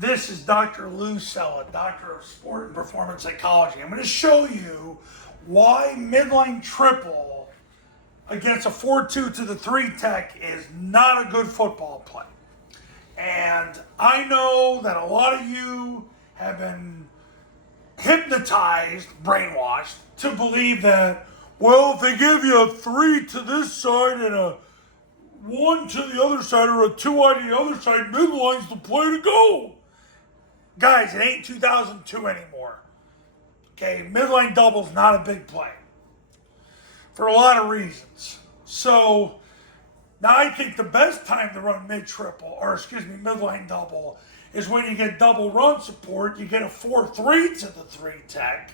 This is Dr. Lou Sella, Doctor of Sport and Performance Psychology. I'm going to show you why midline triple against a 4-2 to the 3 tech is not a good football play. And I know that a lot of you have been hypnotized, brainwashed, to believe that, well, if they give you a 3 to this side and a 1 to the other side or a 2 on the other side, midline's the play to go. Guys, it ain't 2002 anymore. Okay, midline double's not a big play for a lot of reasons. So now I think the best time to run midline double is when you get double run support. You get a 4-3 to the 3 tech,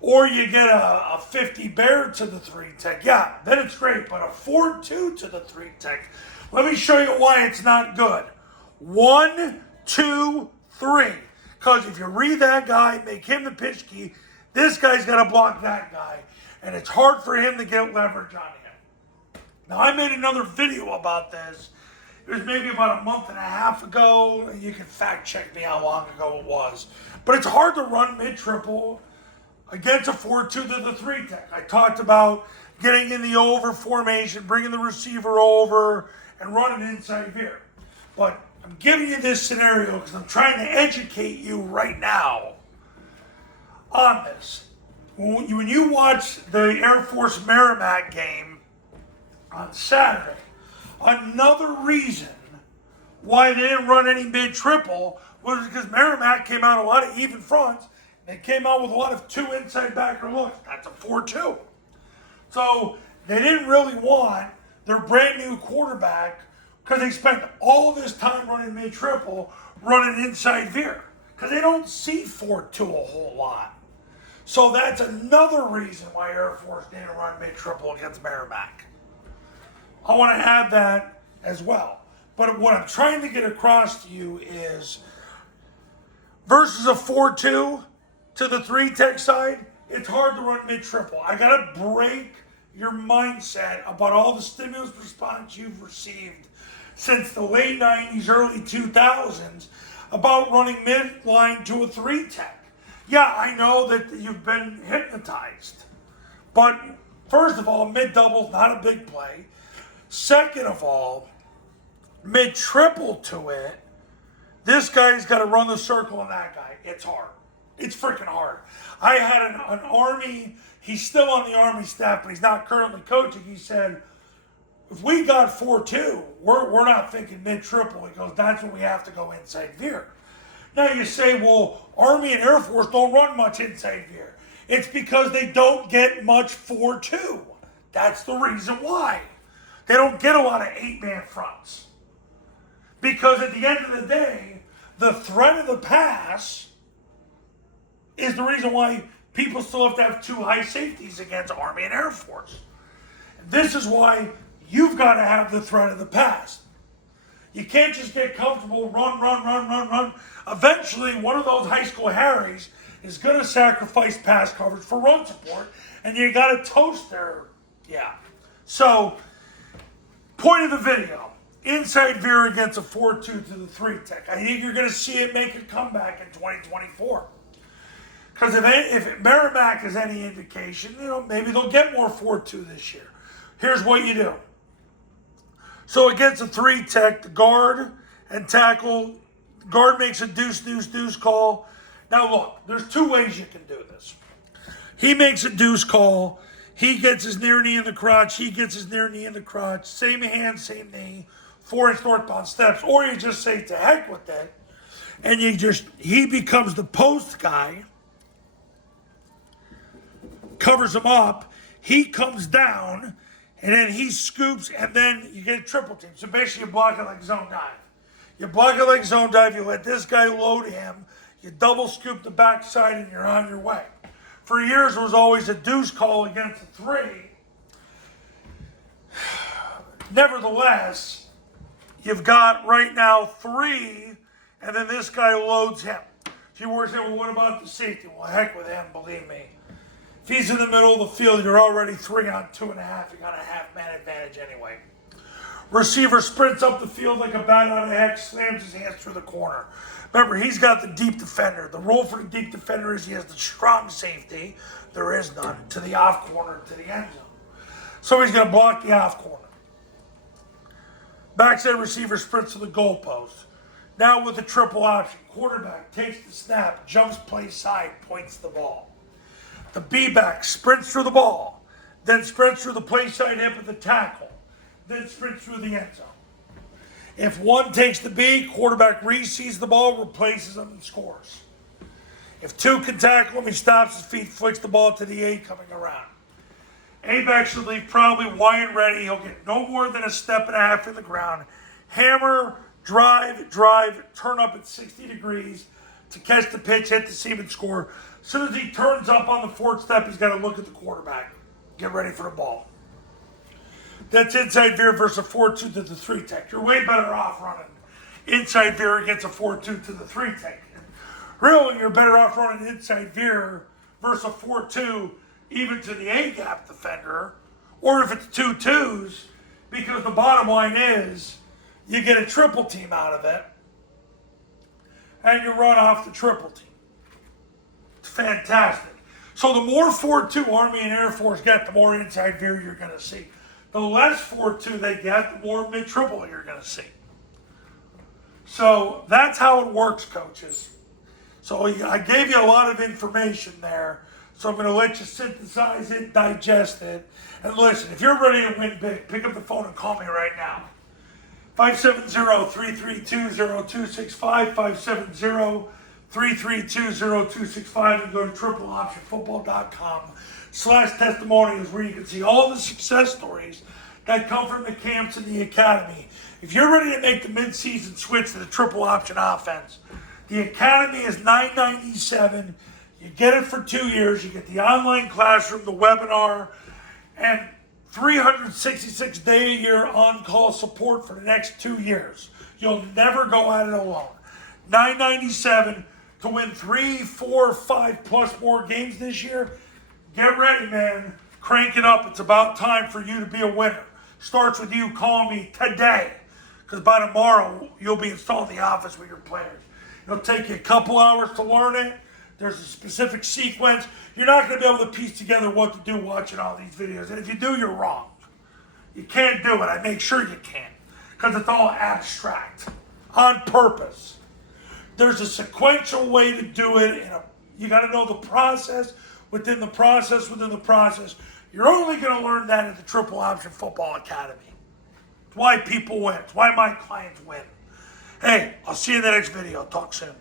or you get a 50 bear to the 3 tech. Yeah, then it's great, but a 4-2 to the 3 tech. Let me show you why it's not good. 1, 2, 3. Because if you read that guy, make him the pitch key, this guy's got to block that guy. And it's hard for him to get leverage on him. Now, I made another video about this. It was maybe about a month and a half ago. You can fact check me how long ago it was. But it's hard to run mid-triple against a 4-2 to the 3 tech. I talked about getting in the over formation, bringing the receiver over, and running inside veer. But I'm giving you this scenario because I'm trying to educate you right now on this. When you watch the Air Force Merrimack game on Saturday, another reason why they didn't run any mid-triple was because Merrimack came out a lot of even fronts. They came out with a lot of 2 inside backer looks. That's a 4-2. So they didn't really want their brand new quarterback, because they spent all this time running mid-triple, running inside veer. Because they don't see 4-2 a whole lot. So that's another reason why Air Force didn't run mid-triple against Merrimack. I want to add that as well. But what I'm trying to get across to you is, versus a 4-2 to the 3 tech side, it's hard to run mid-triple. I got to break your mindset about all the stimulus response you've received since the late 90s, early 2000s about running midline to a 3 tech. Yeah, I know that you've been hypnotized. But first of all, mid-double is not a big play. Second of all, mid-triple to it, this guy's got to run the circle on that guy. It's hard. It's freaking hard. I had an Army, he's still on the Army staff, but he's not currently coaching. He said, if we got 4-2, we're not thinking mid-triple. He goes, that's when we have to go inside veer. Now you say, well, Army and Air Force don't run much inside veer. It's because they don't get much 4-2. That's the reason why. They don't get a lot of 8-man fronts. Because at the end of the day, the threat of the pass is the reason why people still have to have 2 high safeties against Army and Air Force. This is why you've got to have the threat of the pass. You can't just get comfortable, run. Eventually, one of those high school Harrys is going to sacrifice pass coverage for run support, and you got to toast their, yeah. So, point of the video, inside veer against a 4-2 to the 3 tech. I think you're going to see it make a comeback in 2024. Because if Merrimack is any indication, maybe they'll get more 4-2 this year. Here's what you do. So against a 3 tech, the guard and tackle, guard makes a deuce call. Now look, there's 2 ways you can do this. He makes a deuce call. He gets his near knee in the crotch. He gets his near knee in the crotch. Same hand, same knee. 4-inch northbound steps. Or you just say to heck with it. And he becomes the post guy. Covers him up. He comes down. And then he scoops, and then you get a triple team. So basically, you block it like zone dive. You block it like zone dive, you let this guy load him, you double scoop the backside, and you're on your way. For years, there was always a deuce call against a 3. Nevertheless, you've got right now 3, and then this guy loads him. So you were saying, well, what about the safety? Well, heck with him, believe me. If he's in the middle of the field, you're already 3 on 2.5. You got a half-man advantage anyway. Receiver sprints up the field like a bat out of heck, slams his hands through the corner. Remember, he's got the deep defender. The rule for the deep defender is he has the strong safety. There is none to the off corner, to the end zone. So he's going to block the off corner. Backside receiver sprints to the goalpost. Now with the triple option, quarterback takes the snap, jumps play side, points the ball. The B-back sprints through the ball, then sprints through the play side hip of the tackle, then sprints through the end zone. If one takes the B, quarterback re-sees the ball, replaces him, and scores. If two can tackle him, he stops his feet, flicks the ball to the A coming around. A-back should leave probably wide and ready. He'll get no more than a step and a half in the ground. Hammer, drive, turn up at 60 degrees to catch the pitch, hit the seam, and score. As soon as he turns up on the fourth step, he's got to look at the quarterback. Get ready for the ball. That's inside veer versus a 4-2 to the 3 tech. You're way better off running inside veer against a 4-2 to the 3 tech. Really, you're better off running inside veer versus a 4-2 even to the A-gap defender, or if it's 2-2s, because the bottom line is you get a triple team out of it, and you run off the triple team. It's fantastic. So the more 4-2 Army and Air Force get, the more inside veer you're going to see. The less 4-2 they get, the more mid-triple you're going to see. So that's how it works, coaches. So I gave you a lot of information there. So I'm going to let you synthesize it, digest it. And listen, if you're ready to win big, pick up the phone and call me right now. 570-332-0265, 570-332-0265, and go to tripleoptionfootball.com/testimonials where you can see all the success stories that come from the camps and the academy. If you're ready to make the midseason switch to the triple option offense, the academy is $997. You get it for 2 years. You get the online classroom, the webinar, and 366 day a year on-call support for the next 2 years. You'll never go at it alone. $997 to win 3, 4, 5 plus more games this year. Get ready, man. Crank it up. It's about time for you to be a winner. Starts with you calling me today, because by tomorrow you'll be installed in the office with your players. It'll take you a couple hours to learn it. There's a specific sequence. You're not going to be able to piece together what to do watching all these videos. And if you do, you're wrong. You can't do it. I make sure you can't, because it's all abstract on purpose. There's a sequential way to do it. You got to know the process within the process within the process. You're only going to learn that at the Triple Option Football Academy. It's why people win. It's why my clients win. Hey, I'll see you in the next video. Talk soon.